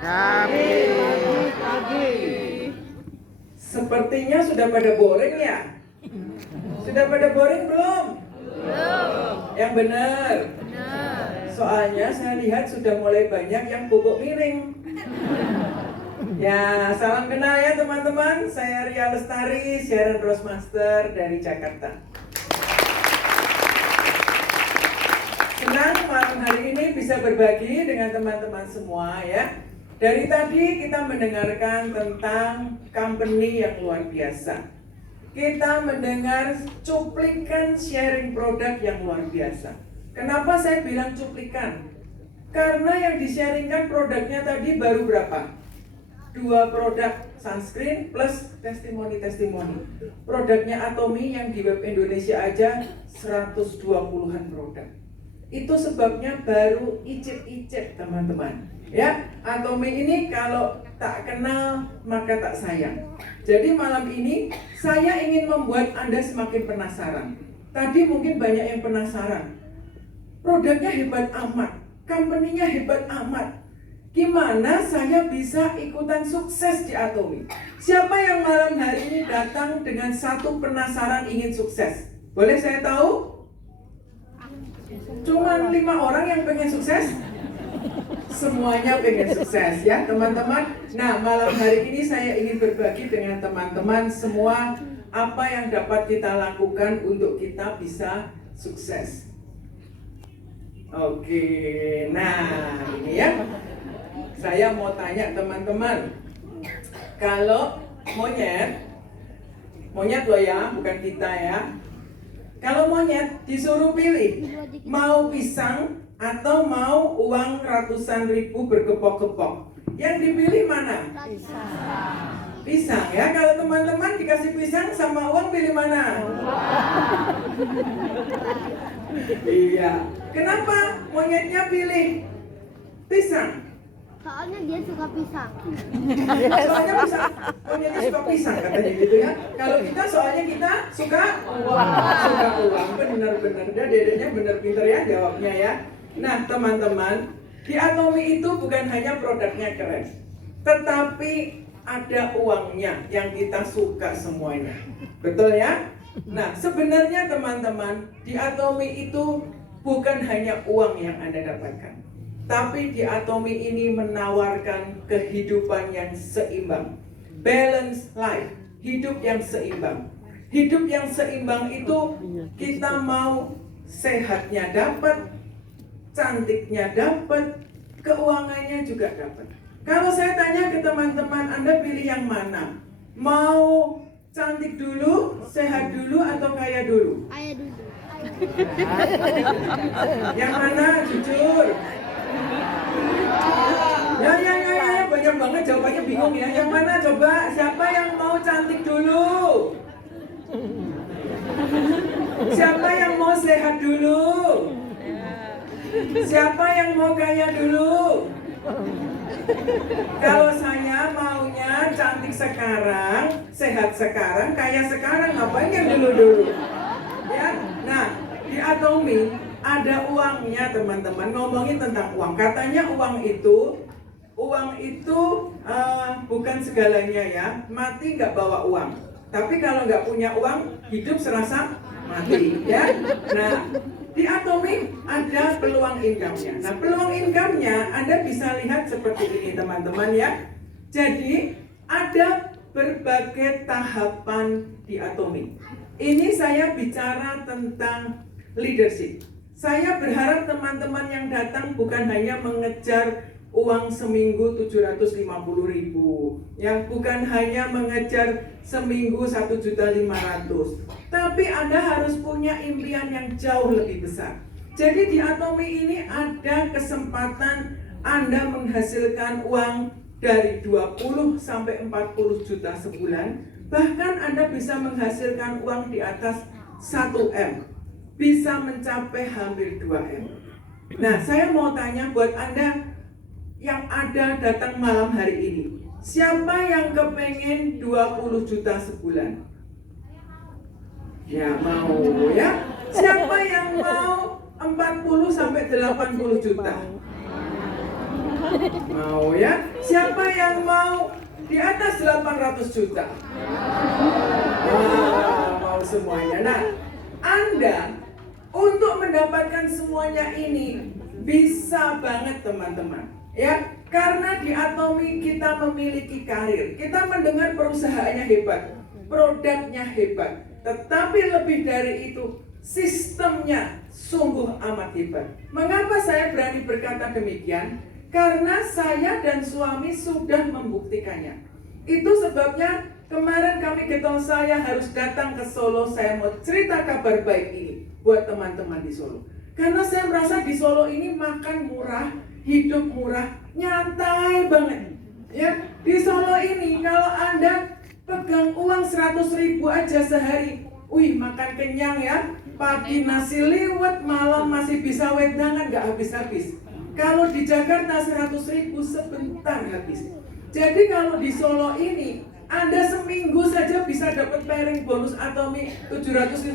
Pagi. Sepertinya sudah pada boring ya? Sudah pada boring belum? Belum. Yang benar. Benar. Soalnya saya lihat sudah mulai banyak yang bobok miring. Ya, salam kenal ya teman-teman. Saya Ria Lestari, siaran Roastmaster dari Jakarta. Senang malam hari ini bisa berbagi dengan teman-teman semua ya. Dari tadi kita mendengarkan tentang company yang luar biasa. Kita mendengar cuplikan sharing produk yang luar biasa. Kenapa saya bilang cuplikan? Karena yang di-sharingkan produknya tadi baru berapa? 2 produk sunscreen plus testimoni-testimoni. Produknya Atomy yang di web Indonesia aja 120-an produk. Itu sebabnya baru icip-icip teman-teman. Ya, Atomy ini kalau tak kenal maka tak sayang. Jadi malam ini saya ingin membuat Anda semakin penasaran. Tadi mungkin banyak yang penasaran. Produknya hebat amat, company-nya hebat amat. Gimana saya bisa ikutan sukses di Atomy? Siapa yang malam hari ini datang dengan satu penasaran ingin sukses? Boleh saya tahu? Cuma 5 orang yang pengen sukses? Semuanya pengen sukses ya teman-teman. Nah, malam hari ini saya ingin berbagi dengan teman-teman semua apa yang dapat kita lakukan untuk kita bisa sukses. Oke, nah ini ya. Saya mau tanya teman-teman, kalau monyet loh ya, bukan kita ya. Kalau monyet disuruh pilih, mau pisang atau mau uang ratusan ribu bergepok-gepok, yang dipilih mana? Pisang ya. Kalau teman-teman dikasih pisang sama uang, pilih mana? Iya. Kenapa monyetnya pilih pisang? Soalnya dia suka pisang. Soalnya pisang, monyetnya suka pisang katanya gitu ya. Kalau kita soalnya kita suka uang. Suka uang, benar-benar. Dia dedeknya benar pinter ya jawabnya ya. Nah teman-teman, di Atomy itu bukan hanya produknya keren, tetapi ada uangnya yang kita suka semuanya. Betul ya? Nah sebenarnya teman-teman, di Atomy itu bukan hanya uang yang Anda dapatkan, tapi di Atomy ini menawarkan kehidupan yang seimbang, balance life, hidup yang seimbang. Hidup yang seimbang itu kita mau sehatnya dapat, cantiknya dapat, keuangannya juga dapat. Kalau saya tanya ke teman-teman, Anda pilih yang mana? Mau cantik dulu, sehat dulu, atau kaya dulu? Ayah dulu. Yang mana? Jujur. Ya, banyak banget jawabannya bingung ya. Yang mana coba? Siapa yang mau cantik dulu? Siapa yang mau sehat dulu? Siapa yang mau kaya dulu? Kalau saya maunya cantik sekarang, sehat sekarang, kaya sekarang, ngapain yang dulu-dulu? Ya, nah di Atomy ada uangnya teman-teman. Ngomongin tentang uang, katanya uang itu bukan segalanya ya. Mati nggak bawa uang, tapi kalau nggak punya uang, hidup serasa mati ya. Nah di Atomy ada peluang income-nya. Nah peluang income-nya Anda bisa lihat seperti ini teman-teman ya. Jadi ada berbagai tahapan di Atomy. Ini saya bicara tentang leadership. Saya berharap teman-teman yang datang bukan hanya mengejar uang seminggu 750.000, yang bukan hanya mengejar seminggu 1.500.000, tapi Anda harus punya impian yang jauh lebih besar. Jadi di Atomy ini ada kesempatan Anda menghasilkan uang dari 20 sampai 40 juta sebulan. Bahkan Anda bisa menghasilkan uang di atas 1M, bisa mencapai hampir 2M. Nah, saya mau tanya buat Anda yang ada datang malam hari ini, siapa yang kepengen 20 juta sebulan? Ya mau ya. Siapa yang mau 40 sampai 80 juta? Mau ya? Siapa yang mau di atas 800 juta? Mau semuanya. Nah, Anda untuk mendapatkan semuanya ini bisa banget teman-teman. Ya, karena di Atomi kita memiliki karir. Kita mendengar perusahaannya hebat, produknya hebat. Tetapi lebih dari itu, sistemnya sungguh amat hebat. Mengapa saya berani berkata demikian? Karena saya dan suami sudah membuktikannya. Itu sebabnya kemarin kami getol saya harus datang ke Solo. Saya mau cerita kabar baik ini buat teman-teman di Solo. Karena saya merasa di Solo ini makan murah, hidup murah, nyantai banget. Ya, di Solo ini kalau Anda pegang uang 100.000 aja sehari, wih makan kenyang ya. Pagi nasi liwet, malam masih bisa wedangan, gak habis-habis. Kalau di Jakarta 100.000 sebentar habis. Jadi kalau di Solo ini Anda seminggu saja bisa dapat pairing bonus Atomi 750.000,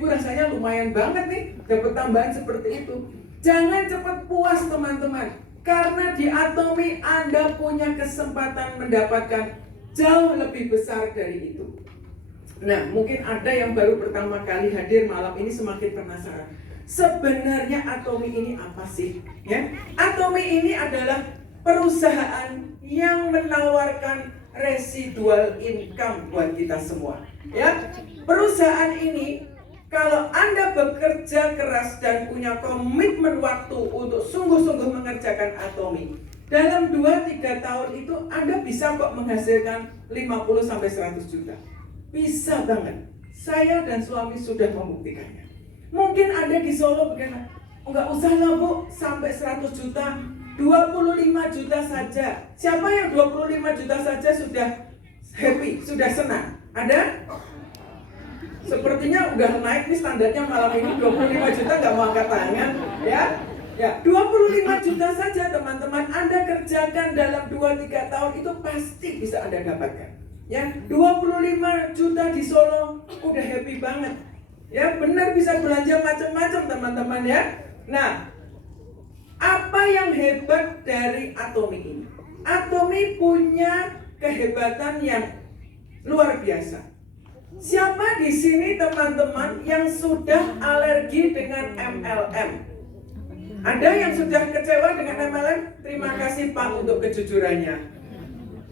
rasanya lumayan banget nih dapat tambahan seperti itu. Jangan cepat puas teman-teman, karena di Atomi Anda punya kesempatan mendapatkan jauh lebih besar dari itu. Nah, mungkin ada yang baru pertama kali hadir malam ini semakin penasaran. Sebenarnya Atomi ini apa sih? Ya, Atomi ini adalah perusahaan yang menawarkan residual income buat kita semua. Ya, perusahaan ini kalau Anda bekerja keras dan punya komitmen waktu untuk sungguh-sungguh mengerjakan Atomi, dalam 2-3 tahun itu Anda bisa kok menghasilkan 50-100 juta. Bisa banget. Saya dan suami sudah membuktikannya. Mungkin Anda di Solo bagaimana? Enggak usah lah Bu, sampai 100 juta, 25 juta saja. Siapa yang 25 juta saja sudah happy, sudah senang? Ada? Sepertinya udah naik nih standarnya malam ini, 25 juta nggak mau angkat tangan, ya? Ya, 25 juta saja teman-teman Anda kerjakan dalam 2-3 tahun itu pasti bisa Anda dapatkan. Ya, 25 juta di Solo udah happy banget. Ya, benar bisa belanja macam-macam teman-teman ya. Nah, apa yang hebat dari Atomi ini? Atomi punya kehebatan yang luar biasa. Siapa di sini teman-teman yang sudah alergi dengan MLM? Ada yang sudah kecewa dengan MLM? Terima kasih Pak untuk kejujurannya.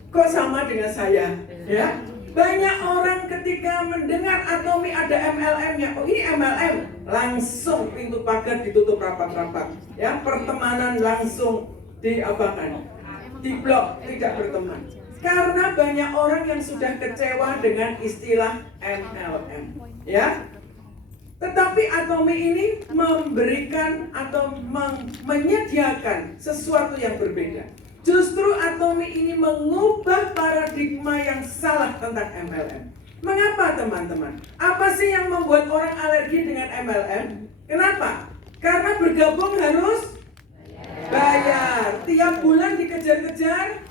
Kok sama dengan saya? Ya, banyak orang ketika mendengar Atomi ada MLM-nya, oh ini MLM, langsung pintu pagar ditutup rapat-rapat. Ya, pertemanan langsung diapakan, diblok, tidak berteman. Karena banyak orang yang sudah kecewa dengan istilah MLM. Ya, tetapi Atomi ini memberikan atau menyediakan sesuatu yang berbeda. Justru Atomi ini mengubah paradigma yang salah tentang MLM. Mengapa teman-teman? Apa sih yang membuat orang alergi dengan MLM? Kenapa? Karena bergabung harus bayar. Tiap bulan dikejar-kejar,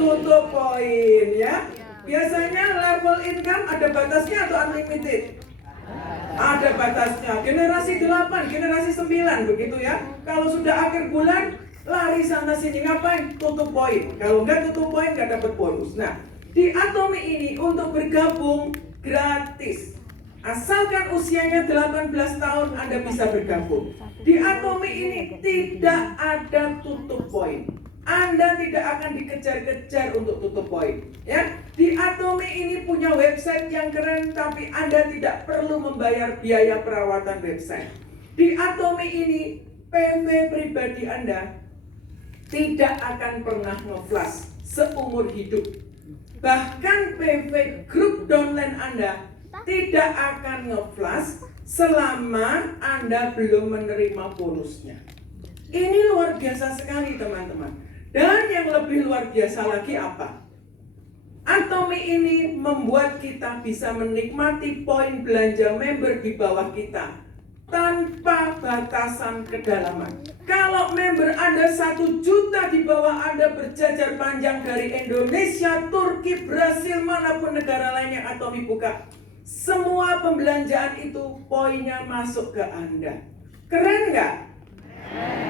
tutup poin ya. Biasanya level income ada batasnya atau unlimited? Ada batasnya. Generasi 8, generasi 9 begitu ya. Kalau sudah akhir bulan lari sana sini ngapain? Tutup poin. Kalau nggak tutup poin nggak dapat bonus. Nah, di Atomi ini untuk bergabung gratis. Asalkan usianya 18 tahun Anda bisa bergabung. Di Atomi ini tidak ada tutup poin. Anda tidak akan dikejar-kejar untuk tutup poin. Ya, di Atomi ini punya website yang keren, tapi Anda tidak perlu membayar biaya perawatan website. Di Atomi ini PV pribadi Anda tidak akan pernah nge-flash seumur hidup. Bahkan PV grup downline Anda tidak akan nge-flash selama Anda belum menerima bonusnya. Ini luar biasa sekali teman-teman. Dan yang lebih luar biasa lagi apa? Atomi ini membuat kita bisa menikmati poin belanja member di bawah kita tanpa batasan kedalaman. Kalau member Anda 1 juta di bawah Anda berjajar panjang dari Indonesia, Turki, Brasil, manapun negara lain yang Atomi buka, semua pembelanjaan itu poinnya masuk ke Anda. Keren nggak?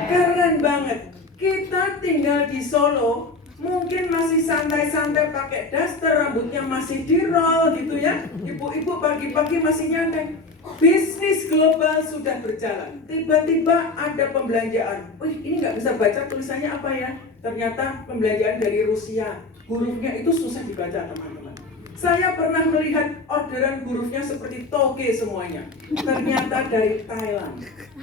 Keren banget. Kita tinggal di Solo, mungkin masih santai-santai pakai daster, rambutnya masih di roll gitu ya. Ibu-ibu pagi-pagi masih nyantai. Bisnis global sudah berjalan. Tiba-tiba ada pembelanjaan. Wih, ini nggak bisa baca tulisannya apa ya? Ternyata pembelanjaan dari Rusia. Hurufnya itu susah dibaca, teman-teman. Saya pernah melihat orderan hurufnya seperti toge semuanya. Ternyata dari Thailand.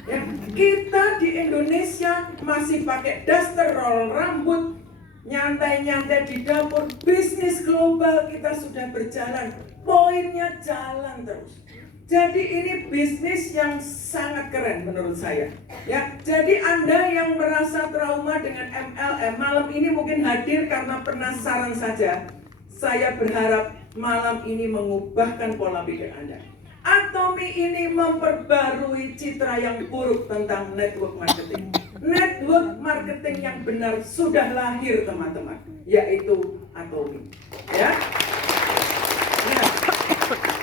Ya, kita di Indonesia masih pakai daster, roll rambut, nyantai-nyantai di dapur. Bisnis global kita sudah berjalan. Poinnya jalan terus. Jadi ini bisnis yang sangat keren menurut saya. Ya, jadi Anda yang merasa trauma dengan MLM malam ini mungkin hadir karena penasaran saja. Saya berharap malam ini mengubahkan pola pikir Anda. Atomi ini memperbarui citra yang buruk tentang network marketing. Network marketing yang benar sudah lahir, teman-teman, yaitu Atomi. Ya. Nah,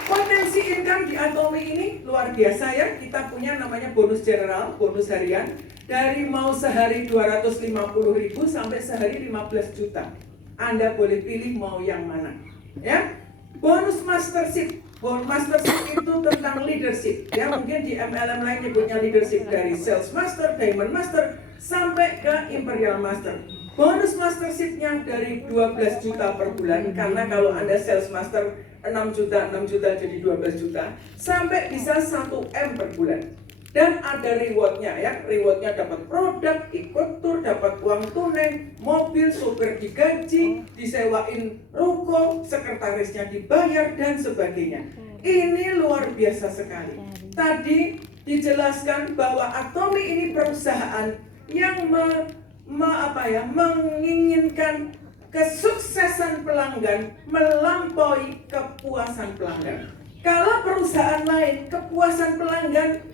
potensi income di Atomi ini luar biasa ya. Kita punya namanya bonus general, bonus harian. Dari mau sehari 250.000 sampai sehari 15 juta. Anda boleh pilih mau yang mana. Ya. Bonus mastership. Bonus mastership itu tentang leadership. Ya, mungkin di MLM lain nyebutnya leadership, dari sales master, diamond master, sampai ke imperial master. Bonus mastership-nya dari 12 juta per bulan, karena kalau Anda sales master 6 juta jadi 12 juta, sampai bisa 1 M per bulan. Dan ada rewardnya ya, rewardnya dapat produk, ikut tur, dapat uang tunai, mobil, sopir digaji, disewain ruko, sekretarisnya dibayar, dan sebagainya. Ini luar biasa sekali. Tadi dijelaskan bahwa Atomi ini perusahaan yang menginginkan kesuksesan pelanggan melampaui kepuasan pelanggan. Kalau perusahaan lain, kepuasan pelanggan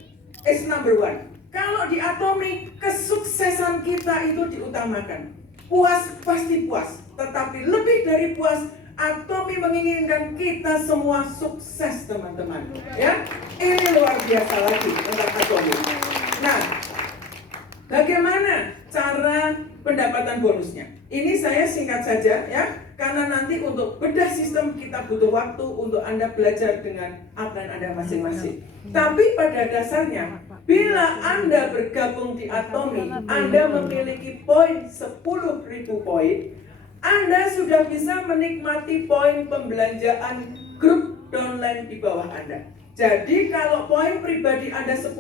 is number one. Kalau di Atomi, kesuksesan kita itu diutamakan. Puas pasti puas, tetapi lebih dari puas, Atomi menginginkan kita semua sukses, teman-teman. Ya, ini luar biasa lagi tentang Atomi. Nah, bagaimana cara pendapatan bonusnya? Ini saya singkat saja ya, karena nanti untuk bedah sistem kita butuh waktu untuk Anda belajar dengan upline Anda masing-masing. Tapi pada dasarnya, bila Anda bergabung di Atomi, Anda memiliki poin 10.000 poin, Anda sudah bisa menikmati poin pembelanjaan grup downline di bawah Anda. Jadi kalau poin pribadi Anda 10.000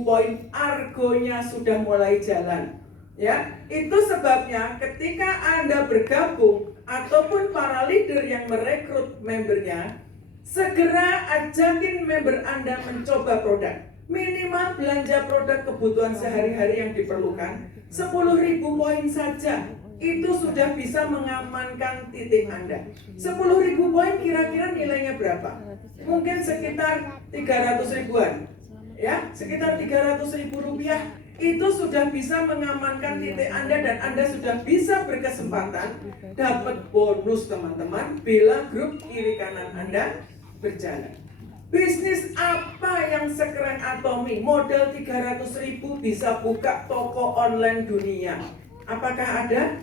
poin, argonya sudah mulai jalan. Ya, itu sebabnya ketika Anda bergabung ataupun para leader yang merekrut membernya, segera ajakin member Anda mencoba produk. Minimal belanja produk kebutuhan sehari-hari yang diperlukan 10.000 poin saja. Itu sudah bisa mengamankan titik Anda. 10.000 poin kira-kira nilainya berapa? Mungkin sekitar 300 ribuan. Ya, sekitar 300.000 rupiah. Itu sudah bisa mengamankan titik Anda dan Anda sudah bisa berkesempatan dapat bonus, teman-teman, bila grup kiri kanan Anda berjalan. Bisnis apa yang sekeren Atomi? Modal 300.000 bisa buka toko online dunia. Apakah ada?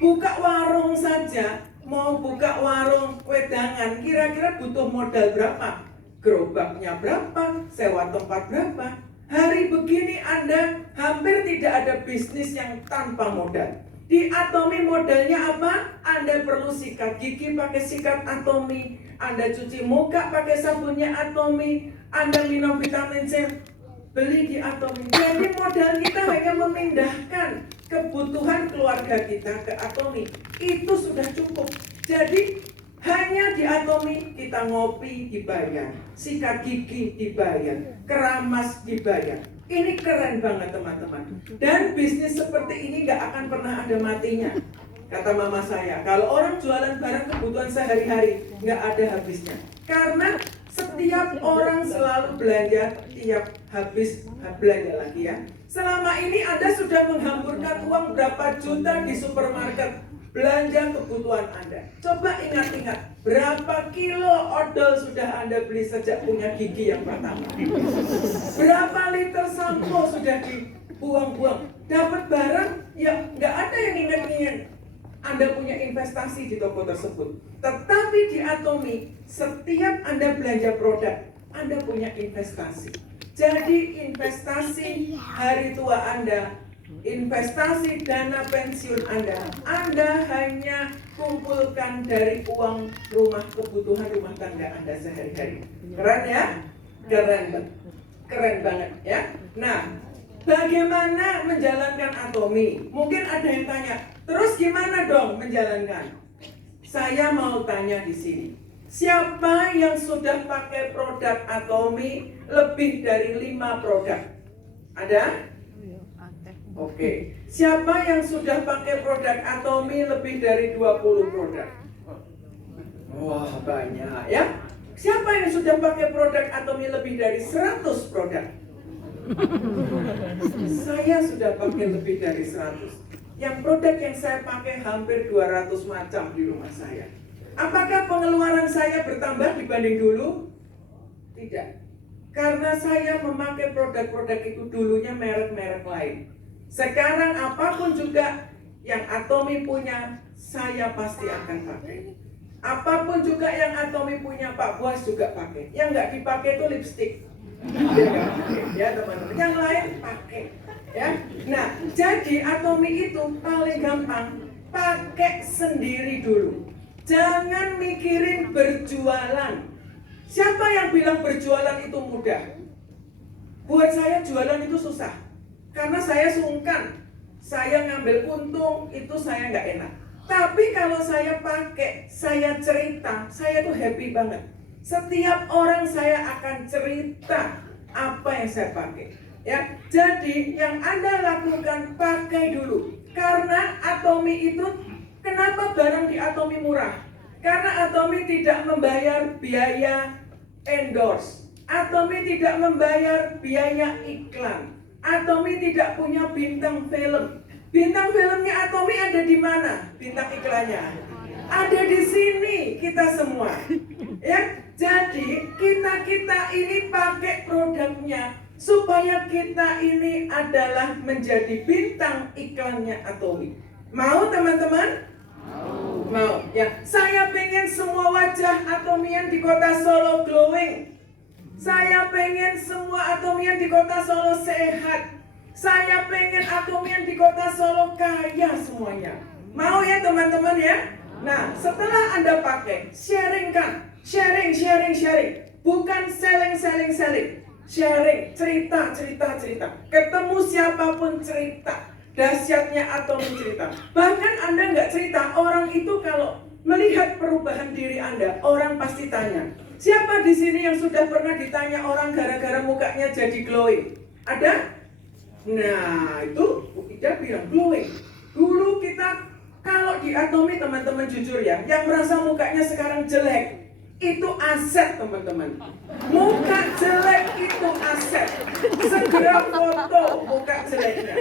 Buka warung saja, mau buka warung wedangan, kira-kira butuh modal berapa? Gerobaknya berapa? Sewa tempat berapa? Hari begini Anda hampir tidak ada bisnis yang tanpa modal. Di Atomi modalnya apa? Anda perlu sikat gigi pakai sikat Atomi, Anda cuci muka pakai sabunnya Atomi, Anda minum vitamin C, beli di Atomi. Jadi modal kita hanya memindahkan kebutuhan keluarga kita ke Atomi. Itu sudah cukup. Jadi hanya di Atomi kita ngopi dibayar, sikat gigi dibayar, keramas dibayar. Ini keren banget, teman-teman. Dan bisnis seperti ini gak akan pernah ada matinya. Kata mama saya, kalau orang jualan barang kebutuhan sehari-hari gak ada habisnya. Karena setiap orang selalu belanja, tiap habis belanja lagi ya. Selama ini Anda sudah menghamburkan uang berapa juta di supermarket belanja kebutuhan Anda. Coba ingat-ingat, berapa kilo odol sudah Anda beli sejak punya gigi yang pertama? Berapa liter sampo sudah buang-buang. Dapat barang, ya nggak ada yang ingat-ingat Anda punya investasi di toko tersebut. Tetapi di Atomi, setiap Anda belanja produk, Anda punya investasi. Jadi investasi hari tua Anda, investasi dana pensiun Anda hanya kumpulkan dari uang kebutuhan rumah tangga Anda sehari-hari. Keren ya? Keren banget ya. Nah, bagaimana menjalankan Atomi? Mungkin ada yang tanya, terus gimana dong menjalankan? Saya mau tanya di sini. Siapa yang sudah pakai produk Atomi lebih dari 5 produk? Ada? Oke. Siapa yang sudah pakai produk Atomi lebih dari 20 produk? Wah, banyak ya. Siapa yang sudah pakai produk Atomi lebih dari 100 produk? Saya sudah pakai lebih dari 100. Yang produk yang saya pakai hampir 200 macam di rumah saya. Apakah pengeluaran saya bertambah dibanding dulu? Tidak. Karena saya memakai produk-produk itu dulunya merek-merek lain. Sekarang apapun juga yang Atomi punya, saya pasti akan pakai. Apapun juga yang Atomi punya, Pak Buas juga pakai. Yang nggak dipakai itu lipstick. Ya teman-teman, yang lain pakai. Ya, nah jadi Atomi itu paling gampang, pakai sendiri dulu. Jangan mikirin berjualan. Siapa yang bilang berjualan itu mudah? Buat saya jualan itu susah. Karena saya sungkan. Saya ngambil untung, itu saya nggak enak. Tapi kalau saya pakai, saya cerita, saya tuh happy banget. Setiap orang saya akan cerita apa yang saya pakai. Ya, jadi yang Anda lakukan pakai dulu. Karena Atomi itu, kenapa barang di Atomi murah? Karena Atomi tidak membayar biaya endorse. Atomi tidak membayar biaya iklan. Atomi tidak punya bintang film. Bintang filmnya Atomi ada di mana? Bintang iklannya ada di sini, kita semua. Ya, jadi kita ini pakai produknya supaya kita ini adalah menjadi bintang iklannya Atomi. Mau teman-teman? Mau. Ya, saya pengen semua wajah Atomian di kota Solo glowing. Saya pengen semua Atomian di kota Solo sehat. Saya pengen Atomian di kota Solo kaya semuanya. Mau ya teman-teman ya? Nah, setelah Anda pakai, sharingkan. Sharing. Bukan selling. Sharing, cerita. Ketemu siapapun cerita. Dahsyatnya Atomi cerita. Bahkan Anda nggak cerita, orang itu kalau melihat perubahan diri Anda, orang pasti tanya. Siapa di sini yang sudah pernah ditanya orang gara-gara mukanya jadi glowing? Ada? Nah, itu Bu Ida bilang glowing. Dulu kita kalau di Atomi teman-teman jujur ya, yang merasa mukanya sekarang jelek, itu aset teman-teman. Muka jelek itu aset. Segera foto muka jeleknya.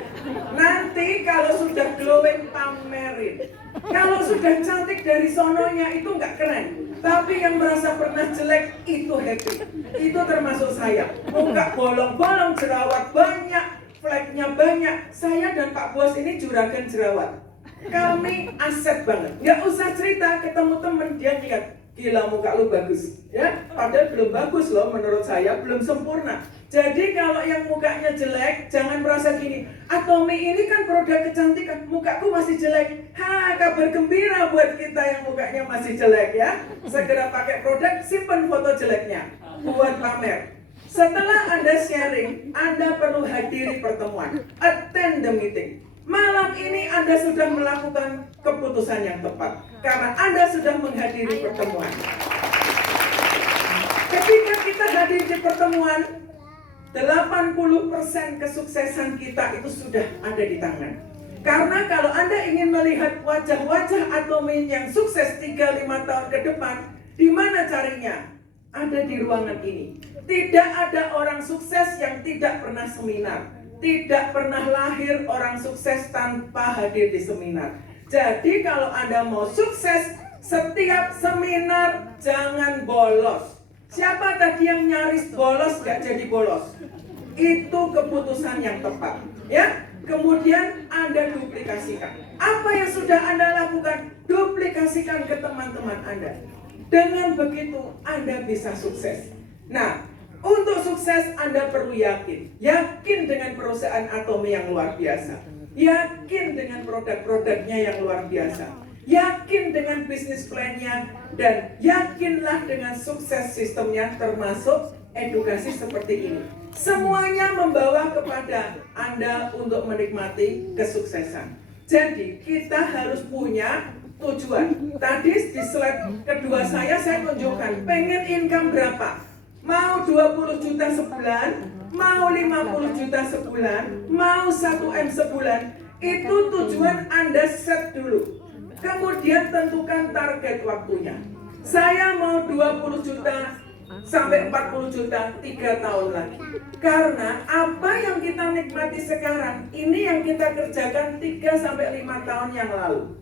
Nanti kalau sudah glowing pamerin. Kalau sudah cantik dari sononya itu nggak keren. Tapi yang merasa pernah jelek itu happy. Itu termasuk saya. Muka bolong-bolong, jerawat banyak, fleknya banyak. Saya dan Pak Bos ini juragan jerawat. Kami aset banget. Nggak usah cerita, ketemu temen dia lihat, gila muka lu bagus, ya. Padahal belum bagus loh menurut saya, belum sempurna. Jadi kalau yang mukanya jelek, jangan merasa gini, Atomi ini kan produk kecantikan, mukaku masih jelek. Kabar gembira buat kita yang mukanya masih jelek ya. Segera pakai produk, simpan foto jeleknya buat pamer. Setelah Anda sharing, Anda perlu hadiri pertemuan, attend the meeting. Malam ini Anda sudah melakukan keputusan yang tepat karena Anda sudah menghadiri pertemuan. Ketika kita hadir di pertemuan, 80% kesuksesan kita itu sudah ada di tangan. Karena kalau Anda ingin melihat wajah-wajah Atomi yang sukses 3-5 tahun ke depan, di mana carinya? Ada di ruangan ini. Tidak ada orang sukses yang tidak pernah seminar. Tidak pernah lahir orang sukses tanpa hadir di seminar. Jadi kalau Anda mau sukses, setiap seminar jangan bolos. Siapa tadi yang nyaris bolos gak jadi bolos? Itu keputusan yang tepat. Ya, kemudian Anda duplikasikan. Apa yang sudah Anda lakukan, duplikasikan ke teman-teman Anda. Dengan begitu, Anda bisa sukses. Nah, untuk sukses Anda perlu yakin. Yakin dengan perusahaan Atomi yang luar biasa. Yakin dengan produk-produknya yang luar biasa. Yakin dengan bisnis plan-nya, dan yakinlah dengan sukses sistemnya, termasuk edukasi seperti ini. Semuanya membawa kepada Anda untuk menikmati kesuksesan. Jadi kita harus punya tujuan. Tadi di slide kedua saya tunjukkan pengen income berapa. Mau 20 juta sebulan, mau 50 juta sebulan, mau 1M sebulan. Itu tujuan Anda set dulu. Kemudian tentukan target waktunya. Saya mau 20 juta sampai 40 juta 3 tahun lagi. Karena apa yang kita nikmati sekarang, ini yang kita kerjakan 3 sampai 5 tahun yang lalu.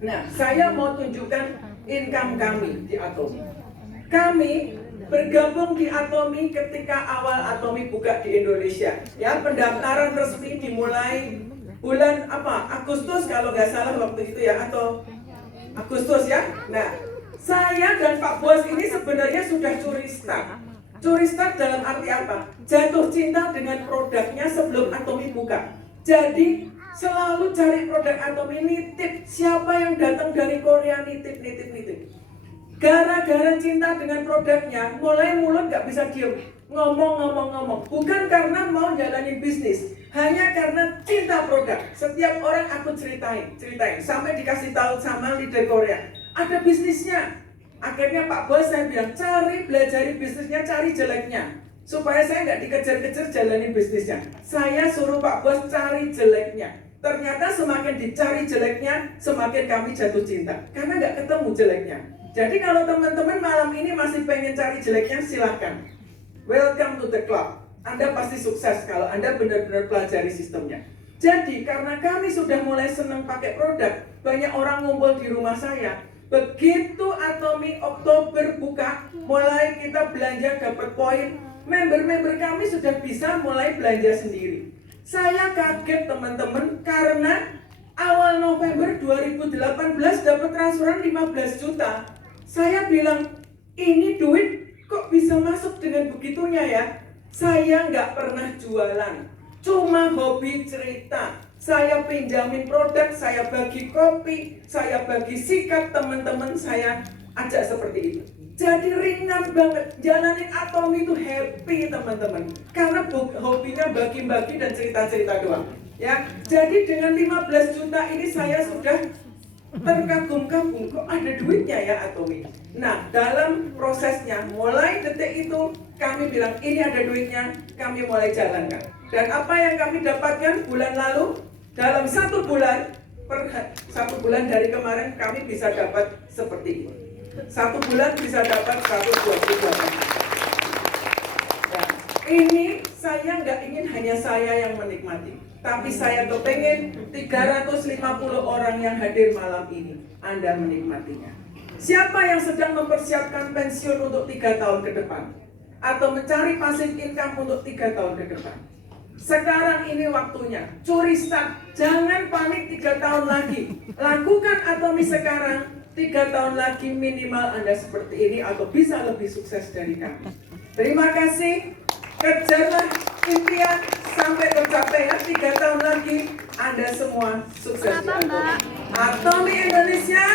Nah, saya mau tunjukkan income kami di Atomi. Kami bergabung di Atomi ketika awal Atomi buka di Indonesia. Ya, pendaftaran resmi dimulai bulan Agustus kalau nggak salah waktu itu ya, atau Agustus ya. Nah, saya dan Pak Bos ini sebenarnya sudah curi start. Curi start dalam arti apa? Jatuh cinta dengan produknya sebelum Atomi buka. Jadi selalu cari produk Atomi, nitip. Siapa yang datang dari Korea nitip. Gara-gara cinta dengan produknya, mulai mulut nggak bisa diem, ngomong. Bukan karena mau jalanin bisnis, hanya karena cinta produk. Setiap orang aku ceritain, sampai dikasih tahu sama leader Korea, ada bisnisnya. Akhirnya Pak Bos saya bilang, belajari bisnisnya, cari jeleknya, supaya saya nggak dikejar-kejar jalanin bisnisnya. Saya suruh Pak Bos cari jeleknya. Ternyata semakin dicari jeleknya, semakin kami jatuh cinta, karena nggak ketemu jeleknya. Jadi kalau teman-teman malam ini masih pengen cari jeleknya, silahkan. Welcome to the club. Anda pasti sukses kalau Anda benar-benar pelajari sistemnya. Jadi karena kami sudah mulai senang pakai produk, banyak orang ngumpul di rumah saya. Begitu Atomi Oktober buka, mulai kita belanja dapat poin, member-member kami sudah bisa mulai belanja sendiri. Saya kaget teman-teman, karena awal November 2018 dapat transferan 15 juta. Saya bilang, ini duit kok bisa masuk dengan begitunya ya? Saya nggak pernah jualan, cuma hobi cerita. Saya pinjamin produk, saya bagi kopi, saya bagi sikat, teman-teman saya ajak seperti itu. Jadi ringan banget, jalanin Atomi itu happy teman-teman. Karena hobinya bagi-bagi dan cerita-cerita doang. Ya, jadi dengan 15 juta ini saya sudah terkagum-kagum, kok ada duitnya ya Atomi. Nah, dalam prosesnya, mulai detik itu kami bilang ini ada duitnya, kami mulai jalankan. Dan apa yang kami dapatkan bulan lalu, dalam 1 bulan, per 1 bulan dari kemarin kami bisa dapat seperti ini. 1 bulan bisa dapat 122 juta. Nah, ini saya nggak ingin hanya saya yang menikmati, tapi saya kepengen 350 orang yang hadir malam ini, Anda menikmatinya. Siapa yang sedang mempersiapkan pensiun untuk 3 tahun ke depan? Atau mencari passive income untuk 3 tahun ke depan? Sekarang ini waktunya, curi start. Jangan panik 3 tahun lagi. Lakukan Atomi sekarang, 3 tahun lagi minimal Anda seperti ini atau bisa lebih sukses dari kami. Terima kasih. Kejarlah impian sampai tercapai ya. 3 tahun lagi Anda semua sukses. Kenapa, Mbak? Atomi Indonesia.